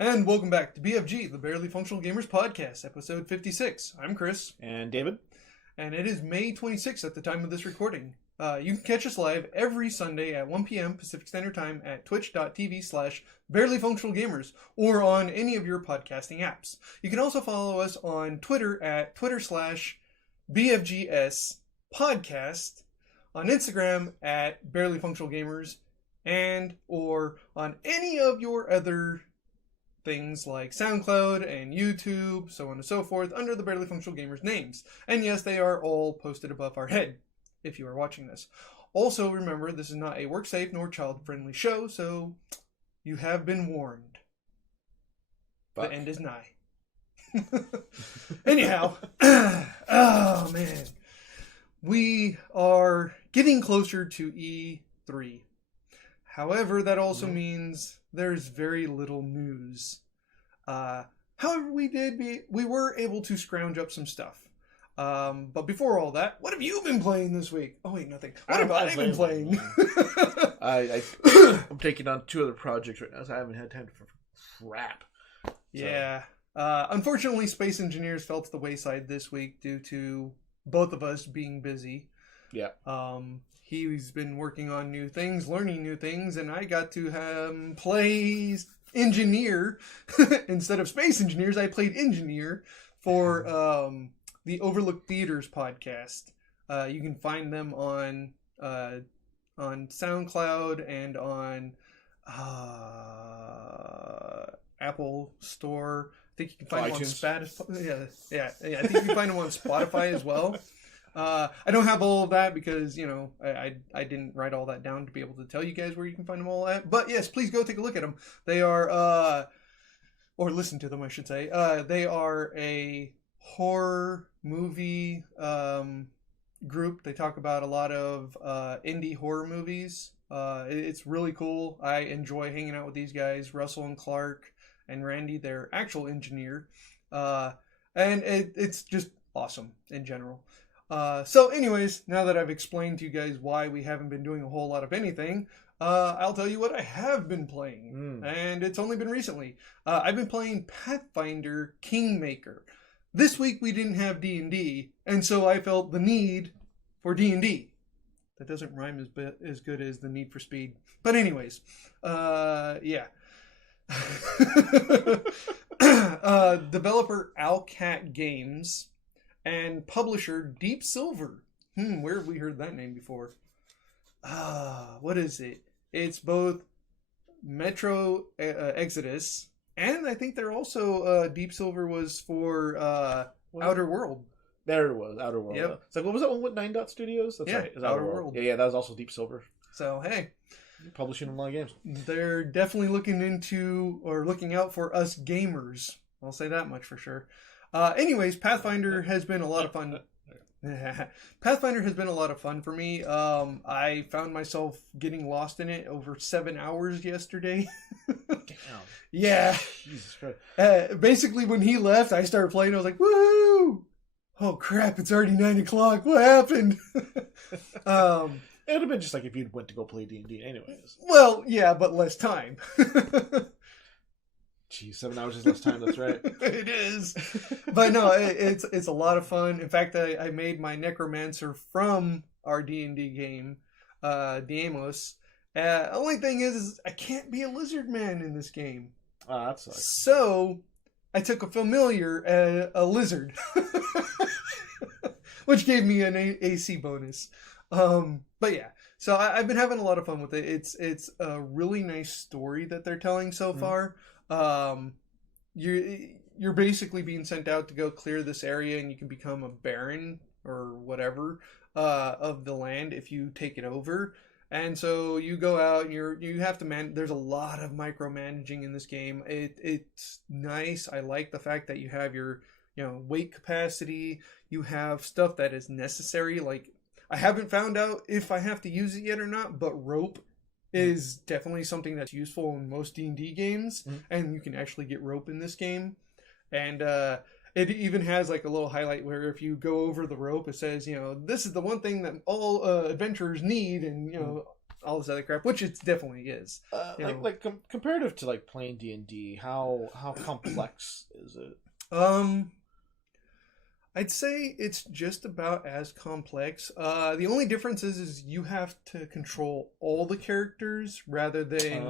And welcome back to BFG, the Barely Functional Gamers Podcast, episode 56. I'm Chris. And David. And it is May 26th at the time of this recording. You can catch us live every Sunday at 1 p.m. Pacific Standard Time at twitch.tv/barelyfunctionalgamers or on any of your podcasting apps. You can also follow us on Twitter at twitter/BFGS on Instagram at barelyfunctionalgamers, and or on any of your other things like SoundCloud and YouTube, so on and so forth, under the Barely Functional Gamers names. And yes, they are all posted above our head, if you are watching this. Also, remember, this is not a work-safe nor child-friendly show, so you have been warned. The end is nigh. Anyhow, oh man. We are getting closer to E3. However, that also means there's very little news. However, we were able to scrounge up some stuff. But before all that, what have you been playing this week? Oh wait, nothing. What have I been playing? I'm taking on two other projects right now, so I haven't had time for crap. So. Yeah. Unfortunately, Space Engineers fell to the wayside this week due to both of us being busy. Yeah. He's been working on new things, learning new things, and I got to play engineer. Instead of Space Engineers, I played engineer for the Overlooked Theaters podcast. You can find them on SoundCloud and on Apple Store. I think you can find them on Spotify. Yeah. I think you can find them on Spotify as well. I don't have all of that because, I didn't write all that down to be able to tell you guys where you can find them all at. But yes, please go take a look at them. They are, or listen to them, I should say. They are a horror movie group. They talk about a lot of indie horror movies. It's really cool. I enjoy hanging out with these guys, Russell and Clark and Randy, their actual engineer. And it's just awesome in general. So anyways, now that I've explained to you guys why we haven't been doing a whole lot of anything, I'll tell you what I have been playing. And it's only been recently. I've been playing Pathfinder Kingmaker. This week we didn't have D&D, and so I felt the need for D&D. That doesn't rhyme as good as the need for speed. But anyways, yeah. Developer Owlcat Games and publisher Deep Silver. Where have we heard that name before? What is it? It's both Metro Exodus, and I think they're also Deep Silver was for Outer World. There it was, Outer World. Yep. It's like, what was that one with 9 Dot Studios? That's right. It's Outer World. Yeah, that was also Deep Silver. So, hey. Publishing a lot of games. They're definitely looking out for us gamers. I'll say that much for sure. Anyways, Pathfinder has been a lot of fun. Pathfinder has been a lot of fun for me. I found myself getting lost in it over 7 hours yesterday. Damn. Yeah. Jesus Christ. Basically, when he left, I started playing. I was like, woo! Oh, crap, it's already 9 o'clock. What happened? It would have been just like if you went to go play D&D anyways. Well, yeah, but less time. Geez, 7 hours is less time, that's right. It is. But no, it's a lot of fun. In fact, I made my necromancer from our D&D game, Dauntless. Only thing is I can't be a lizard man in this game. That sucks. So, I took a familiar, a lizard. Which gave me an AC bonus. But yeah, so I've been having a lot of fun with it. It's a really nice story that they're telling so far. You're basically being sent out to go clear this area, and you can become a baron or whatever of the land if you take it over. And so you go out and you have to there's a lot of micromanaging in this game. It's nice. I like the fact that you have your weight capacity. You have stuff that is necessary. Like, I haven't found out if I have to use it yet or not, but rope is definitely something that's useful in most D&D games, and you can actually get rope in this game. And it even has like a little highlight where if you go over the rope, it says, this is the one thing that all adventurers need, and all this other crap, which it definitely is. Comparative to like playing D&D, how complex is it? I'd say it's just about as complex. The only difference is you have to control all the characters rather than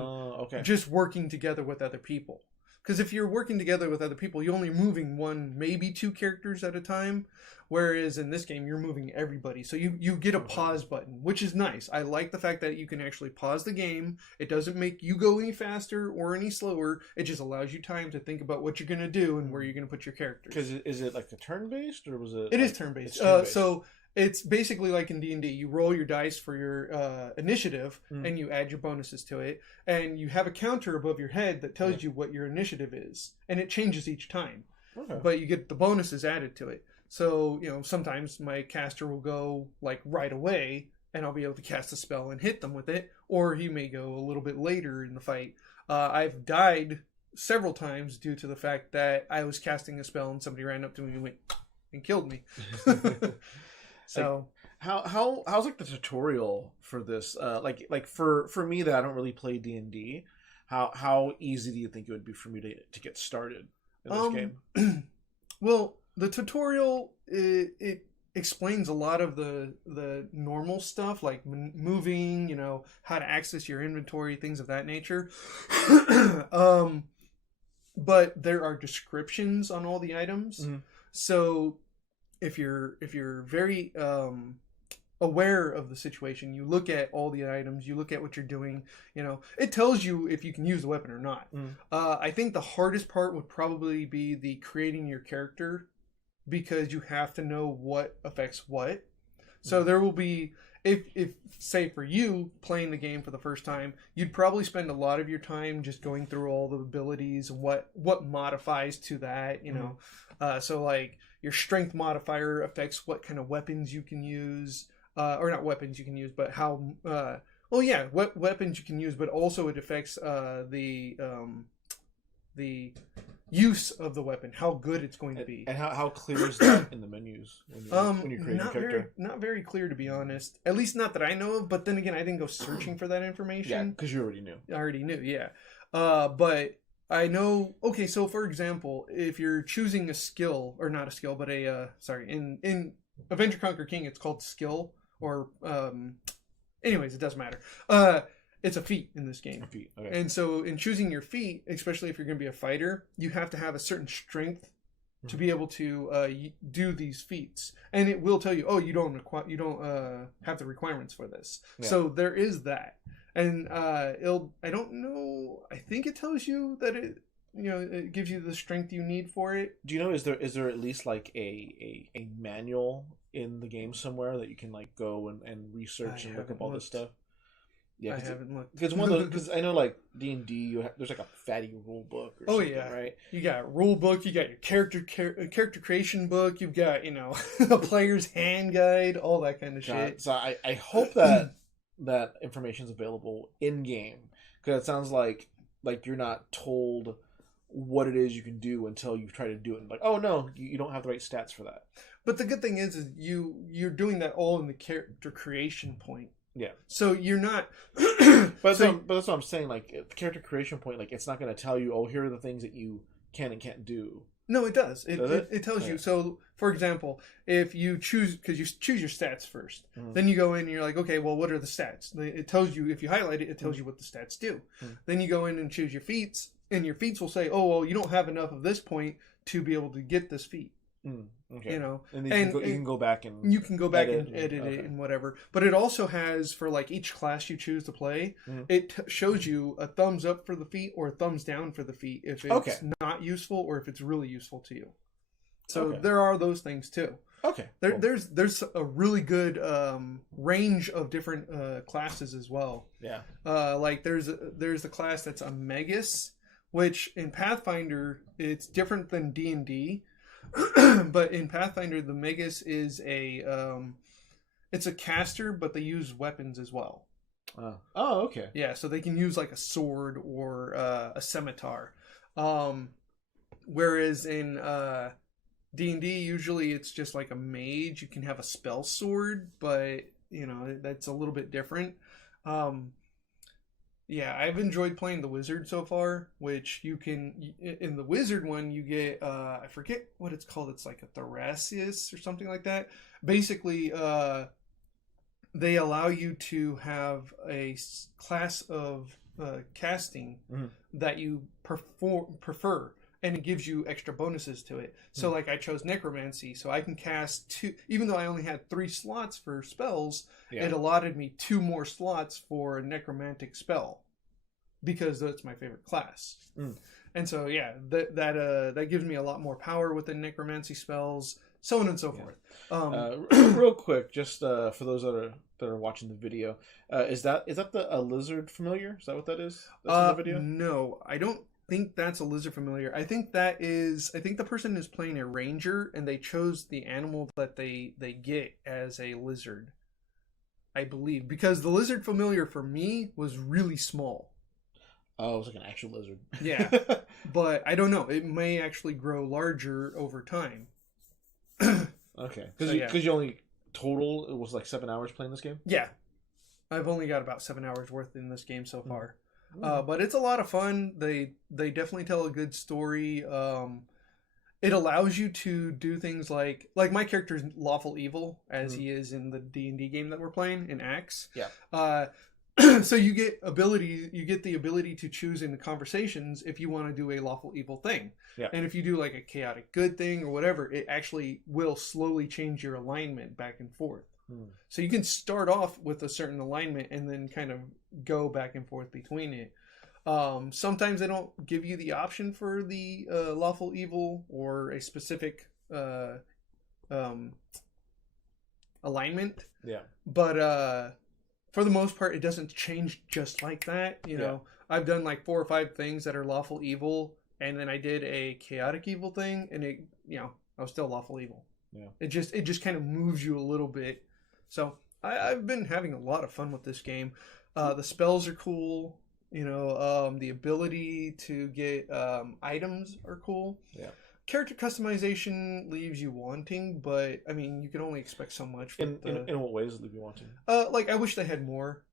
just working together with other people. Because if you're working together with other people, you're only moving one, maybe two characters at a time. Whereas in this game, you're moving everybody. So you get a pause button, which is nice. I like the fact that you can actually pause the game. It doesn't make you go any faster or any slower. It just allows you time to think about what you're going to do and where you're going to put your characters. Because is it like a turn-based or was it? It is turn-based. So it's basically like in D&D. You roll your dice for your initiative and you add your bonuses to it. And you have a counter above your head that tells you what your initiative is. And it changes each time. Okay. But you get the bonuses added to it. So, sometimes my caster will go like right away and I'll be able to cast a spell and hit them with it. Or he may go a little bit later in the fight. I've died several times due to the fact that I was casting a spell and somebody ran up to me and went and killed me. So how's like the tutorial for this? Like for me that I don't really play D&D, how easy do you think it would be for me to get started in this game? Well, the tutorial it explains a lot of the normal stuff like moving, how to access your inventory, things of that nature. But there are descriptions on all the items. Mm-hmm. So if you're very aware of the situation, you look at all the items, you look at what you're doing, it tells you if you can use the weapon or not. I think the hardest part would probably be the creating your character, because you have to know what affects what. So there will be, if say for you playing the game for the first time, you'd probably spend a lot of your time just going through all the abilities and what modifies to that, so like your strength modifier affects what kind of weapons you can use, or not weapons you can use, but how what weapons you can use, but also it affects the use of the weapon, how good it's going to be. And how clear is that in the menus when you're creating a character? Not very clear, to be honest. At least not that I know of, but then again, I didn't go searching for that information. Yeah, because you already knew. I already knew, yeah. But I know, okay, so for example, if you're choosing a skill, or not a skill, but in Avenger Conquer King, it's called skill, or, anyways, it doesn't matter. It's a feat in this game. Okay. And so in choosing your feat, especially if you're going to be a fighter, you have to have a certain strength to be able to do these feats. And it will tell you, you don't have the requirements for this. Yeah. So there is that. And I don't know, I think it tells you that it gives you the strength you need for it. Do you know, is there at least like a manual in the game somewhere that you can like go and research and look up all this stuff? Yeah, I haven't looked. Because I know like D&D, there's like a fatty rule book. Or something, right? You got a rule book. You got your character creation book. You've got a player's hand guide, all that kind of shit. So I hope that information is available in game, because it sounds like you're not told what it is you can do until you try to do it. And like, oh no, you don't have the right stats for that. But the good thing is you're doing that all in the character creation point. Yeah. So you're not. But that's what I'm saying. Like the character creation point, like it's not going to tell you, here are the things that you can and can't do. No, it does. It tells you. So, for example, if you choose, because you choose your stats first, then you go in and you're like, okay, well, what are the stats? It tells you, if you highlight it, it tells you what the stats do. Then you go in and choose your feats, and your feats will say, you don't have enough of this point to be able to get this feat. Okay. And you can go back and edit it and whatever. But it also has, for like each class you choose to play, it shows you a thumbs up for the feat or a thumbs down for the feat if it's not useful or if it's really useful to you. So there are those things too. Okay. There's a really good range of different classes as well. Yeah. Like there's the class that's a Magus, which in Pathfinder it's different than D&D. But in Pathfinder, the Magus is it's a caster, but they use weapons as well. Oh, okay. Yeah, so they can use like a sword or a scimitar. Whereas in D&D, usually it's just like a mage. You can have a spell sword, but that's a little bit different. Yeah, I've enjoyed playing the wizard so far, which you can, in the wizard one, you get, I forget what it's called. It's like a Thracius or something like that. Basically, they allow you to have a class of casting that you prefer, and it gives you extra bonuses to it. So like I chose necromancy, so I can cast 2, even though I only had 3 slots for spells, it allotted me 2 more slots for a necromantic spell because that's my favorite class. And so yeah, that gives me a lot more power with the necromancy spells, so on and so forth. Real quick, just for those that are watching the video, is that a lizard familiar? Is that what that is? That's in the video? No, I don't think that's a lizard familiar. I think the person is playing a ranger, and they chose the animal that they get as a lizard, I believe, because the lizard familiar for me was really small. Oh, it was like an actual lizard. Yeah, but I don't know. It may actually grow larger over time. Okay, because you only total it was like 7 hours playing this game. Yeah, I've only got about 7 hours worth in this game so far. But it's a lot of fun. They definitely tell a good story. It allows you to do things like my character's lawful evil, as he is in the D&D game that we're playing in Axe. Yeah. So you get the ability to choose in the conversations if you want to do a lawful evil thing. Yeah. And if you do like a chaotic good thing or whatever, it actually will slowly change your alignment back and forth. So you can start off with a certain alignment and then kind of go back and forth between it. Sometimes they don't give you the option for the lawful evil or a specific alignment. Yeah. But for the most part, it doesn't change just like that. You know, I've done like 4 or 5 things that are lawful evil, and then I did a chaotic evil thing, and I was still lawful evil. Yeah. It just kind of moves you a little bit. So I've been having a lot of fun with this game. The spells are cool. The ability to get items are cool. Yeah. Character customization leaves you wanting, but I mean, you can only expect so much. In what ways does it leave you wanting? Like I wish they had more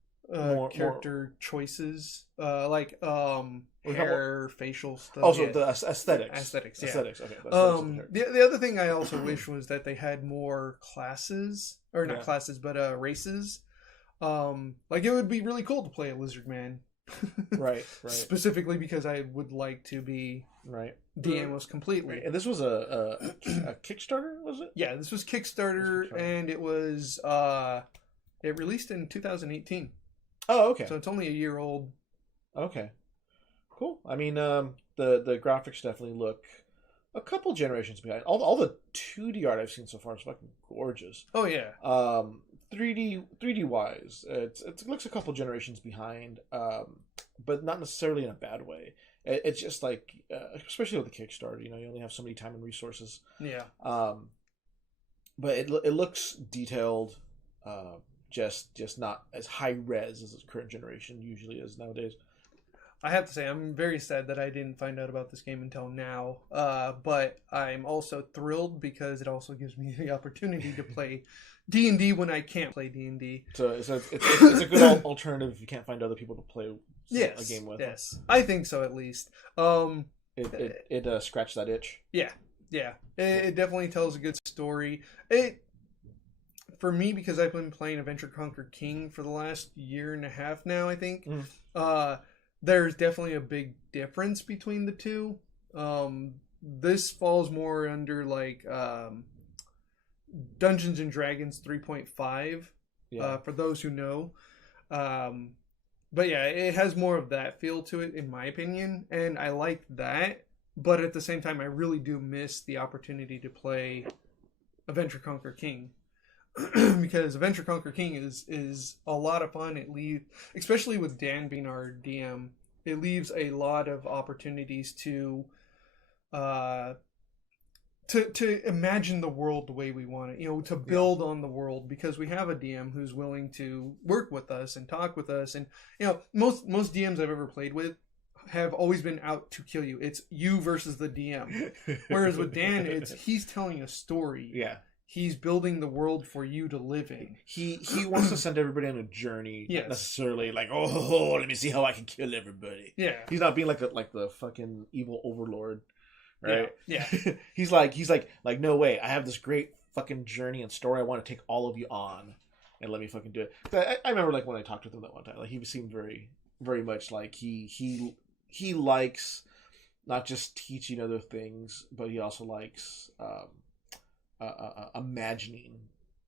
character choices, like hair, facial stuff. Also, the aesthetics. Aesthetics, yeah. Aesthetics. Okay. The other thing I also wish was that they had more classes, or not classes, but races. Like it would be really cool to play a lizard man. Right. Specifically because I would like to be DMless completely. And this was a Kickstarter, was it? Yeah, this was Kickstarter, and it was it released in 2018. Oh, okay. So it's only a year old. Okay. Cool. I mean, the graphics definitely look a couple generations behind. All the 2D art I've seen so far is fucking gorgeous. Oh yeah. 3D wise, it looks a couple generations behind, but not necessarily in a bad way. It's just like, especially with the Kickstarter, you only have so many time and resources. Yeah. But it looks detailed, just not as high res as the current generation usually is nowadays. I have to say, I'm very sad that I didn't find out about this game until now. But I'm also thrilled because it also gives me the opportunity to play D&D when I can't play D&D. So it's a good alternative if you can't find other people to play a game with. Yes, I think so at least. It scratched that itch. Yeah. It definitely tells a good story. For me, because I've been playing Adventure Conquer King for the last year and a half now, I think. There's definitely a big difference between the two. This falls more under like Dungeons and Dragons 3.5 for those who know. But yeah, it has more of that feel to it, in my opinion, and I like that. But at the same time, I really do miss the opportunity to play Adventure Conquer King. Because Adventure Conquer King is a lot of fun. It leaves, especially with Dan being our DM, it leaves a lot of opportunities to imagine the world the way we want it, to build on the world, because we have a DM who's willing to work with us and talk with us. And most DMs I've ever played with have always been out to kill you. It's you versus the DM. Whereas with Dan, he's telling a story. Yeah. he's building the world for you to live in. He wants to send everybody on a journey, not necessarily like, oh, let me see how I can kill everybody. Yeah, he's not being like the fucking evil overlord, right? Yeah. he's like no way, I have this great fucking journey and story. I want to take all of you on, and let me fucking do it. I remember like when I talked with him that one time, like he seemed very, very much like he likes not just teaching other things, but he also likes imagining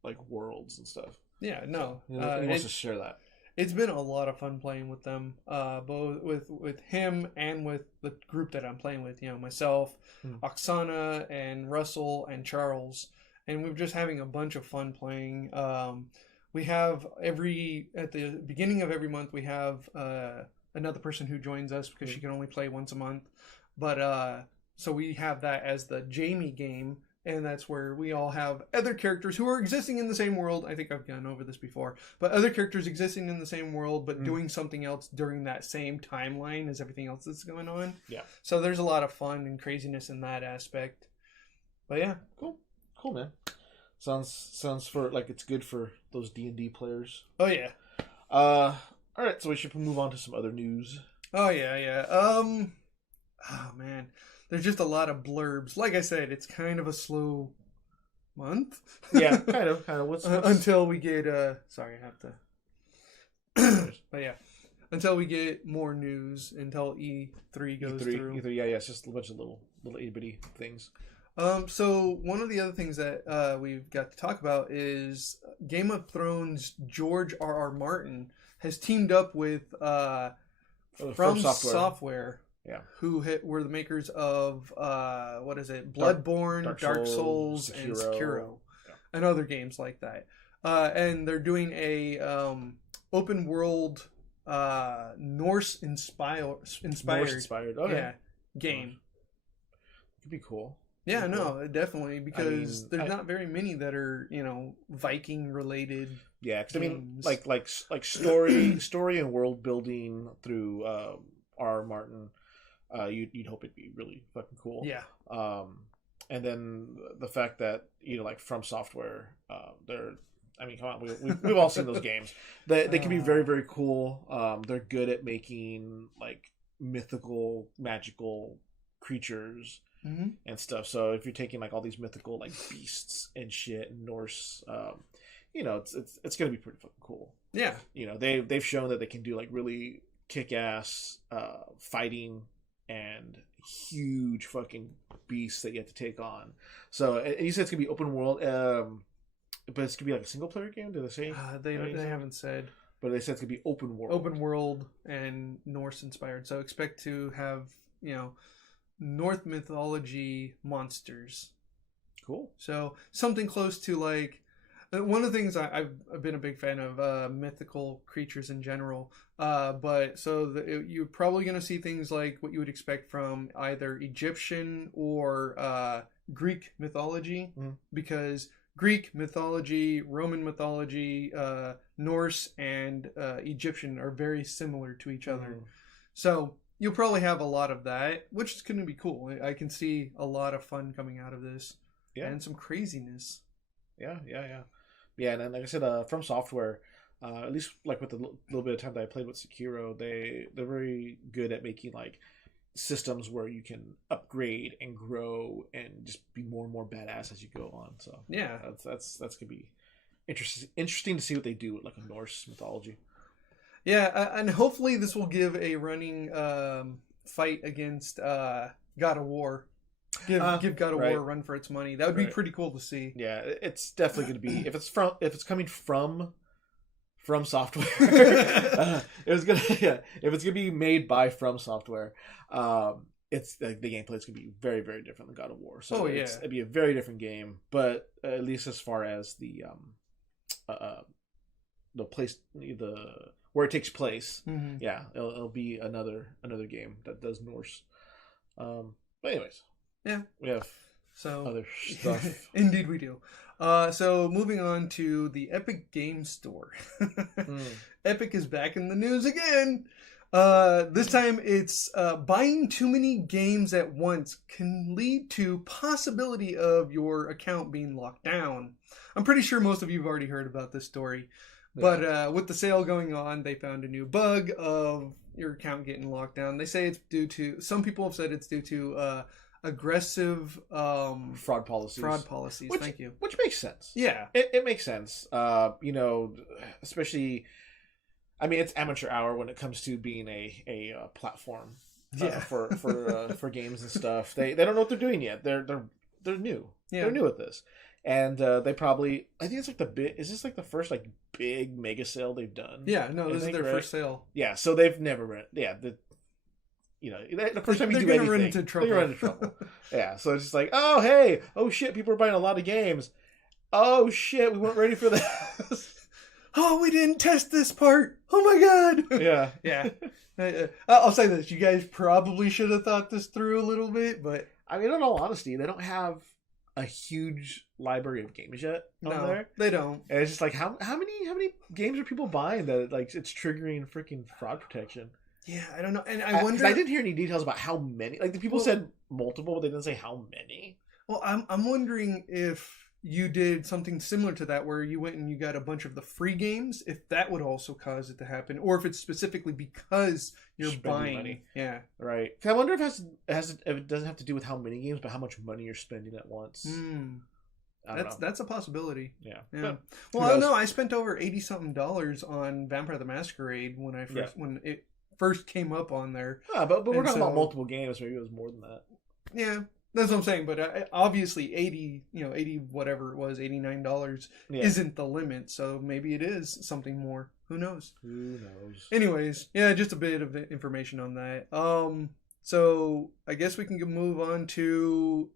like worlds and stuff. Yeah, no, he wants to share that. It's been a lot of fun playing with them, both with him and with the group that I'm playing with. You know, myself, Oksana, and Russell, and Charles, and we're just having a bunch of fun playing. We have at the beginning of every month we have another person who joins us because she can only play once a month, but so we have that as the Jamie game. And that's where we all have other characters who are existing in the same world. I think I've gone over this before. But other characters existing in the same world, but doing something else during that same timeline as everything else that's going on. Yeah. So there's a lot of fun and craziness in that aspect. But yeah. Cool, man. Sounds for like it's good for those D&D players. Oh, yeah. All right, so we should move on to some other news. Oh, yeah. Oh, man. There's just a lot of blurbs. Like I said, it's kind of a slow month. Yeah, kind of. What's... Until we get... Sorry, I have to... But yeah. Until we get more news, until E3 goes through. E3, yeah, it's just a bunch of little itty-bitty things. So one of the other things that we've got to talk about is Game of Thrones George R.R. Martin has teamed up with From Software. Yeah, who were the makers of what is it? Bloodborne, Dark Souls, and Sekiro, and other games like that. And they're doing a open world Norse inspired game. Could be cool. Yeah, no, definitely, because there's not very many that are Viking related. Yeah, because I mean, like story and world building through R.R. Martin. You'd hope it'd be really fucking cool. Yeah. And then the fact that like From Software, they're, I mean, come on, we've all seen those games. They can be very, very cool. They're good at making like mythical, magical creatures and stuff. So if you're taking like all these mythical like beasts and shit and Norse, it's gonna be pretty fucking cool. Yeah. They've shown that they can do like really kick-ass fighting and huge fucking beasts that you have to take on. So you said it's gonna be open world, but it's gonna be like a single player game. Did they say? They haven't said. But they said it's gonna be open world. Open world and Norse inspired. So expect to have North mythology monsters. Cool. So something close to like. One of the things I've been a big fan of mythical creatures in general, but you're probably going to see things like what you would expect from either Egyptian or Greek mythology, because Greek mythology, Roman mythology, Norse, and Egyptian are very similar to each other. So you'll probably have a lot of that, which is going to be cool. I can see a lot of fun coming out of this, and some craziness. Yeah, and then, like I said, From Software, at least like with the little bit of time that I played with Sekiro, they're very good at making like systems where you can upgrade and grow and just be more and more badass as you go on. So yeah, that's gonna be interesting to see what they do with like a Norse mythology. Yeah, and hopefully this will give a running fight against God of War. Give God of War a run for its money. That would be pretty cool to see. Yeah, it's definitely going to be if it's coming from Software. If it's gonna be made by From Software, it's the gameplay is gonna be very, very different than God of War. So it'd be a very different game. But at least as far as the place, where it takes place, it'll be another game that does Norse. But anyways. Yeah. We have other stuff. Indeed we do. So moving on to the Epic Game Store. Epic is back in the news again. This time it's buying too many games at once can lead to possibility of your account being locked down. I'm pretty sure most of you have already heard about this story. But with the sale going on, they found a new bug of your account getting locked down. They say it's due to, some people have said it's due to aggressive fraud policies. Thank you. Which makes sense. Yeah. It makes sense. Especially, I mean, it's amateur hour when it comes to being a platform for games and stuff. They don't know what they're doing yet. They're new. Yeah. They're new at this. And they probably, I think it's like is this like the first like big mega sale they've done? Yeah, no, this is their first sale. Yeah, so they've never been, the first time you do anything, run into trouble. They're going to run into trouble. Yeah, so it's just like, oh, hey, oh shit, people are buying a lot of games. Oh shit, we weren't ready for this. Oh, we didn't test this part. Oh my god. Yeah. Yeah. I'll say this, you guys probably should have thought this through a little bit, but... I mean, in all honesty, they don't have a huge library of games yet on there. They don't. And it's just like, how many games are people buying that like it's triggering freaking fraud protection? Yeah, I don't know. And I wonder, I didn't hear any details about how many. Like the people said multiple, but they didn't say how many. Well, I'm wondering if you did something similar to that, where you went and you got a bunch of the free games, if that would also cause it to happen, or if it's specifically because you're buying money. Yeah, right. I wonder if it doesn't have to do with how many games, but how much money you're spending at once. That's a possibility. Yeah. Well, I don't know. I spent over $80-something on Vampire the Masquerade when it first came up on there. But we're talking about multiple games. Maybe it was more than that. Yeah. That's what I'm saying, but obviously 80 whatever it was, $89 isn't the limit, so maybe it is something more. Who knows? Anyways, yeah, just a bit of information on that. So I guess we can move on to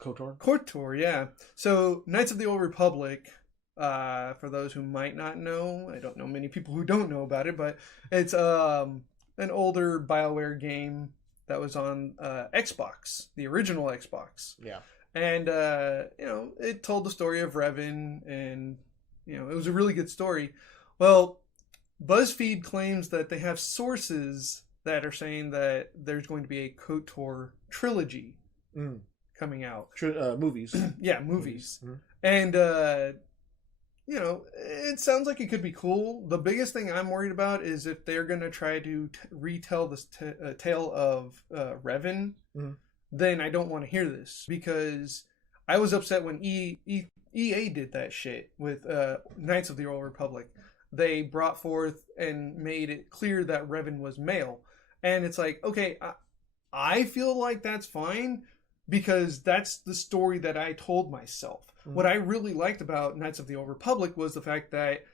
KOTOR, yeah. So Knights of the Old Republic, for those who might not know, I don't know many people who don't know about it, but it's an older BioWare game that was on Xbox, the original Xbox. Yeah. And, it told the story of Revan, and, it was a really good story. Well, BuzzFeed claims that they have sources that are saying that there's going to be a KOTOR trilogy coming out. Movies. Yeah, movies. And, it sounds like it could be cool. The biggest thing I'm worried about is if they're going to try to retell this tale of Revan, then I don't want to hear this. Because I was upset when EA did that shit with Knights of the Old Republic. They brought forth and made it clear that Revan was male. And it's like, okay, I feel like that's fine, because that's the story that I told myself. What I really liked about Knights of the Old Republic was the fact that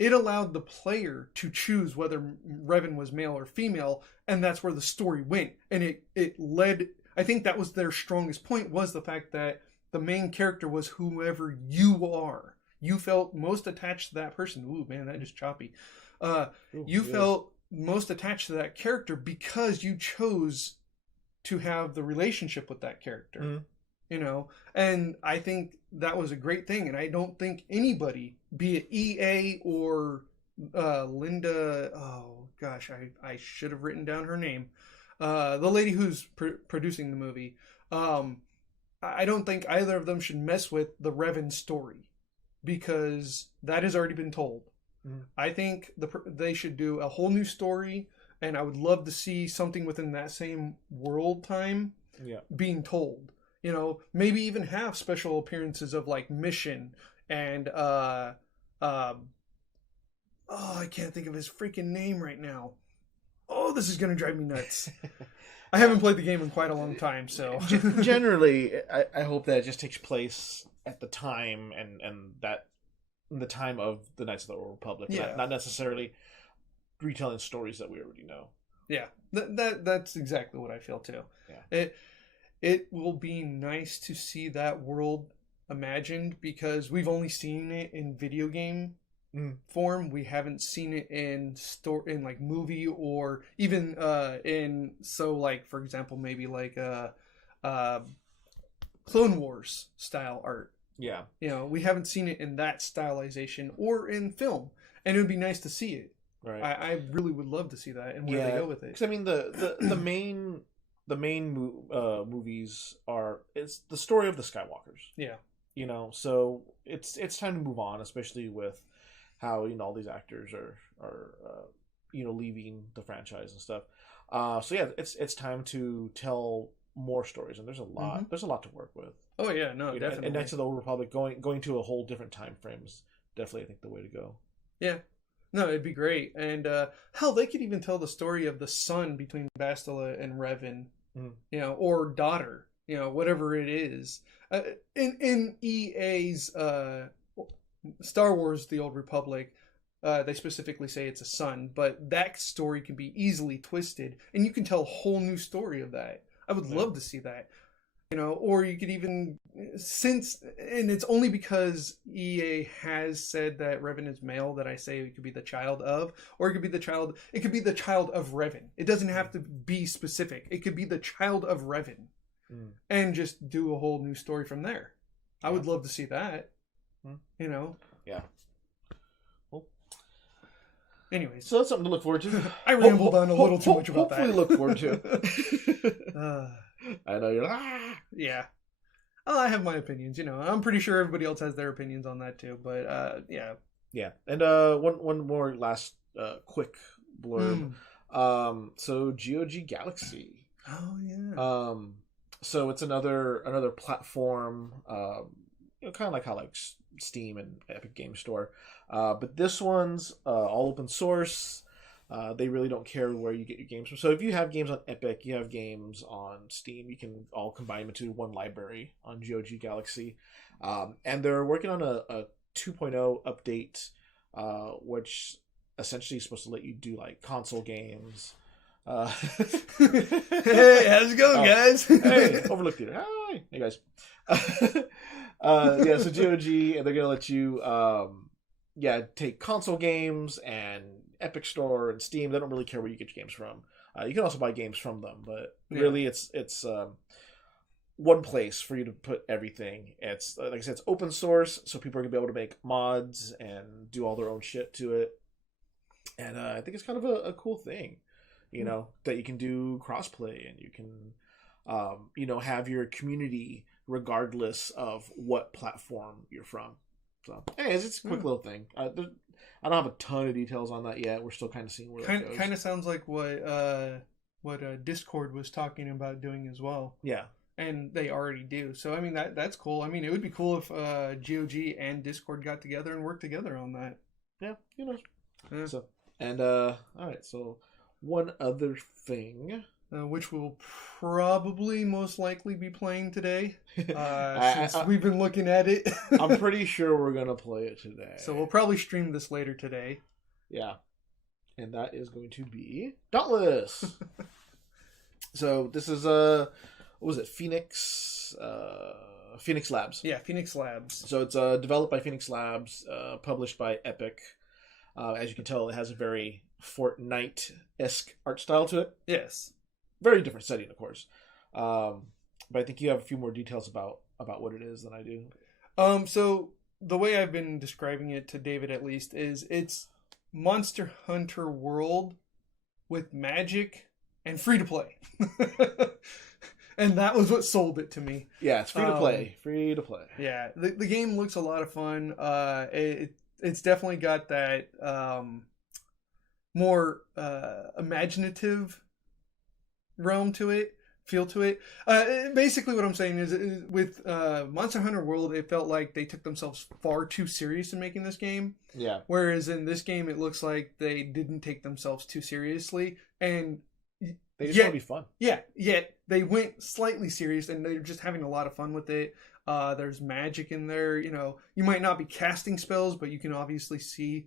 it allowed the player to choose whether Revan was male or female, and that's where the story went. And it led, I think that was their strongest point, was the fact that the main character was whoever you are. You felt most attached to that person. Ooh, man, that is choppy. Felt most attached to that character because you chose to have the relationship with that character. And I think that was a great thing, and I don't think anybody, be it EA or Linda, oh gosh, I should have written down her name, the lady who's producing the movie, I don't think either of them should mess with the Revan story, because that has already been told. I think they should do a whole new story, and I would love to see something within that same world time being told. Maybe even have special appearances of like Mission and I can't think of his freaking name right now. Oh, this is gonna drive me nuts. I haven't played the game in quite a long time, so generally I hope that it just takes place at the time and that in the time of the Knights of the Old Republic, not necessarily retelling stories that we already know. Yeah, that's exactly what I feel too. Yeah. It will be nice to see that world imagined, because we've only seen it in video game form. We haven't seen it in like movie, or even for example, maybe like Clone Wars style art. Yeah. We haven't seen it in that stylization or in film, and it would be nice to see it. Right. I really would love to see that and where they go with it. Because I mean, the main movies it's the story of the Skywalkers. Yeah. So it's time to move on, especially with how all these actors are leaving the franchise and stuff. So yeah, it's time to tell more stories, and there's a lot to work with. Oh yeah, no, definitely. And Knights of the Old Republic going to a whole different time frame is definitely, I think, the way to go. Yeah. No, it'd be great. And hell, they could even tell the story of the son between Bastila and Revan, or daughter, whatever it is. In EA's Star Wars: The Old Republic, they specifically say it's a son, but that story can be easily twisted, and you can tell a whole new story of that. I would love to see that. Or you could even, and it's only because EA has said that Revan is male that I say it could be the child of, or it could be the child of Revan. It doesn't have to be specific. It could be the child of Revan, and just do a whole new story from there. I would love to see that. Yeah. Well, anyways, so that's something to look forward to. I rambled on a little too much about that. Hopefully look forward to it. I know you're like, yeah. Oh, I have my opinions, I'm pretty sure everybody else has their opinions on that too, but yeah. Yeah. And one more last quick blurb. So GOG Galaxy. Oh yeah. So it's another platform, kind of like how Steam and Epic Game Store. But this one's all open source. They really don't care where you get your games from. So if you have games on Epic, you have games on Steam, you can all combine them into one library on GOG Galaxy. And they're working on a 2.0 update, which essentially is supposed to let you do console games. Hey, how's it going, guys? Hey, Overlook Theater. Hi. Hey, guys. So GOG, and they're going to let you take console games and Epic Store and Steam. They don't really care where you get your games from. You can also buy games from them, but really it's one place for you to put everything. It's like I said, it's open source, so people are gonna be able to make mods and do all their own shit to it. And I think it's kind of a cool thing, that you can do crossplay and you can have your community regardless of what platform you're from. So, anyways, it's a quick little thing. I don't have a ton of details on that yet. We're still kind of seeing where that goes. Kind of sounds like what Discord was talking about doing as well. Yeah. And they already do. So, I mean, that's cool. I mean, it would be cool if GOG and Discord got together and worked together on that. Yeah, Yeah. So, and, all right, so one other thing. Which we'll probably most likely be playing today, since we've been looking at it. I'm pretty sure we're going to play it today. So we'll probably stream this later today. Yeah. And that is going to be Dauntless. So this is, what was it, Phoenix Labs. Yeah, Phoenix Labs. So it's developed by Phoenix Labs, published by Epic. As you can tell, it has a very Fortnite-esque art style to it. Yes. Very different setting, of course. But I think you have a few more details about what it is than I do. So the way I've been describing it to David, at least, is it's Monster Hunter World with magic and free to play. And that was what sold it to me. Yeah, it's free to play. Free to play. Yeah, the game looks a lot of fun. It's definitely got that more imaginative realm to it, feel to it. Basically what I'm saying is with Monster Hunter World, it felt like they took themselves far too serious in making this game. Yeah. Whereas in this game, it looks like they didn't take themselves too seriously, and they just want to be fun. Yeah, yet they went slightly serious, and they're just having a lot of fun with it. There's magic in there. You might not be casting spells, but you can obviously see,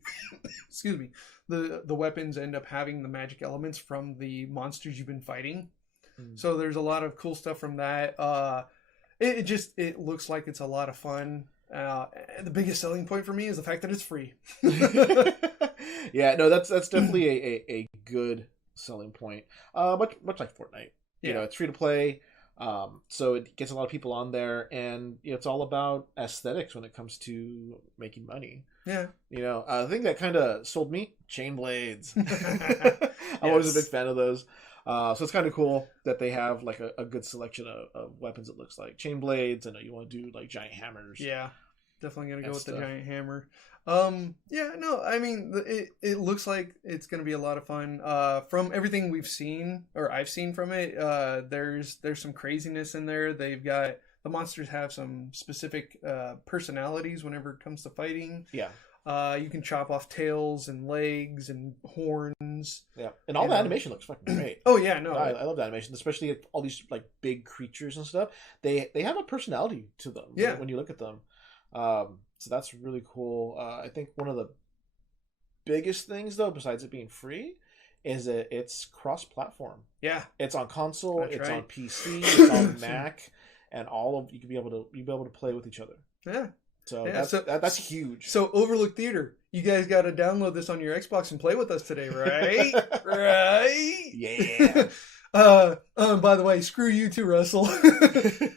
excuse me, the weapons end up having the magic elements from the monsters you've been fighting. So there's a lot of cool stuff from that. It looks like it's a lot of fun. The biggest selling point for me is the fact that it's free. Yeah, no, that's definitely a good selling point. Much like Fortnite. Yeah. It's free to play. So it gets a lot of people on there, and it's all about aesthetics when it comes to making money. Yeah. The thing that kind of sold me, chain blades. I'm always a big fan of those. So it's kind of cool that they have like a good selection of weapons. It looks like chain blades, and you want to do like giant hammers. Yeah, definitely gonna go with the giant hammer. I mean, it looks like it's gonna be a lot of fun. From everything we've seen or I've seen from it, there's some craziness in there. They've got the monsters have some specific personalities whenever it comes to fighting. Yeah. You can chop off tails and legs and horns. Yeah, and all the animation looks fucking great. Oh yeah, no, I love the animation, especially all these like big creatures and stuff. They have a personality to them. Yeah. When you look at them, so that's really cool. I think one of the biggest things though, besides it being free, is that it's cross-platform. Yeah, it's on console, that's it's right. on PC, it's on Mac, and you can be able to play with each other. Yeah. So that's huge. So Overlook Theater, you guys got to download this on your Xbox and play with us today, right? Right? Yeah. By the way, screw you too, Russell.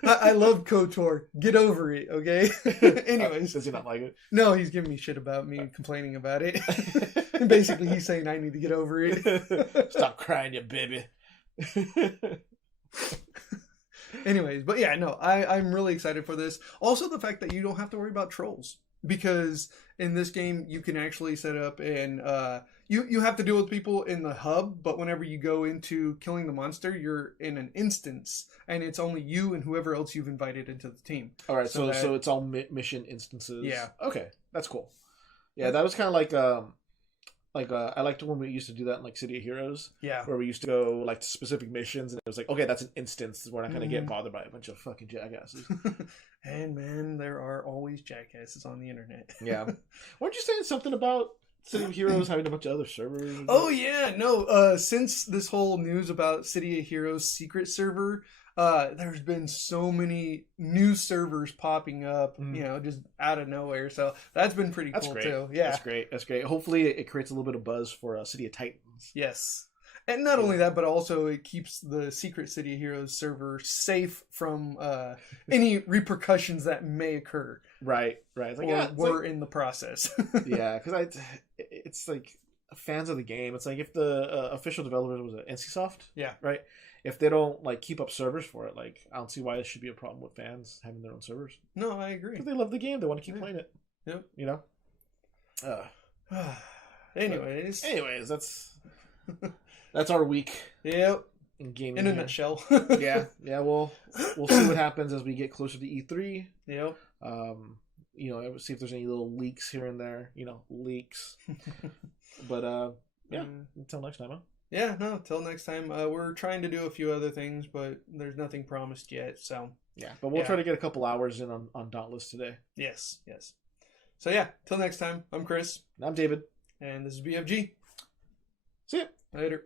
I love KOTOR. Get over it, okay? Anyways, does he not like it? No, he's giving me shit about me complaining about it. Basically, he's saying I need to get over it. Stop crying, you baby. Anyways, but yeah, no, I'm really excited for this. Also, the fact that you don't have to worry about trolls, because in this game you can actually set up and you have to deal with people in the hub, but whenever you go into killing the monster, you're in an instance, and it's only you and whoever else you've invited into the team. All right, so it's all mission instances. Yeah. Okay, that's cool. Yeah, that was kind of like I liked when we used to do that in like City of Heroes. Yeah. Where we used to go like to specific missions, and it was like, okay, that's an instance. We're not going to get bothered by a bunch of fucking jackasses. And man, there are always jackasses on the internet. Yeah. Weren't you saying something about City of Heroes having a bunch of other servers? Oh yeah, no. Since this whole news about City of Heroes secret server, there's been so many new servers popping up, just out of nowhere. So that's been pretty cool too. Yeah, That's great. Hopefully, it creates a little bit of buzz for City of Titans. Yes, and not only that, but also it keeps the secret City of Heroes server safe from any repercussions that may occur. Right. It's like, we're in the process. Yeah, because it's like fans of the game. It's like if the official developer was NCSoft. Yeah. Right. If they don't like keep up servers for it, like I don't see why it should be a problem with fans having their own servers. No, I agree. Because they love the game, they want to keep playing it. Yep. Anyways, that's our week. Yep. In gaming. In a nutshell. Yeah. We'll see what happens as we get closer to E3. Yep. See if there's any little leaks here and there. Leaks. But until next time, huh? Yeah, no, till next time. We're trying to do a few other things, but there's nothing promised yet, so... Yeah, but we'll try to get a couple hours in on Dauntless today. Yes. So yeah, till next time, I'm Chris. And I'm David. And this is BFG. See ya. Later.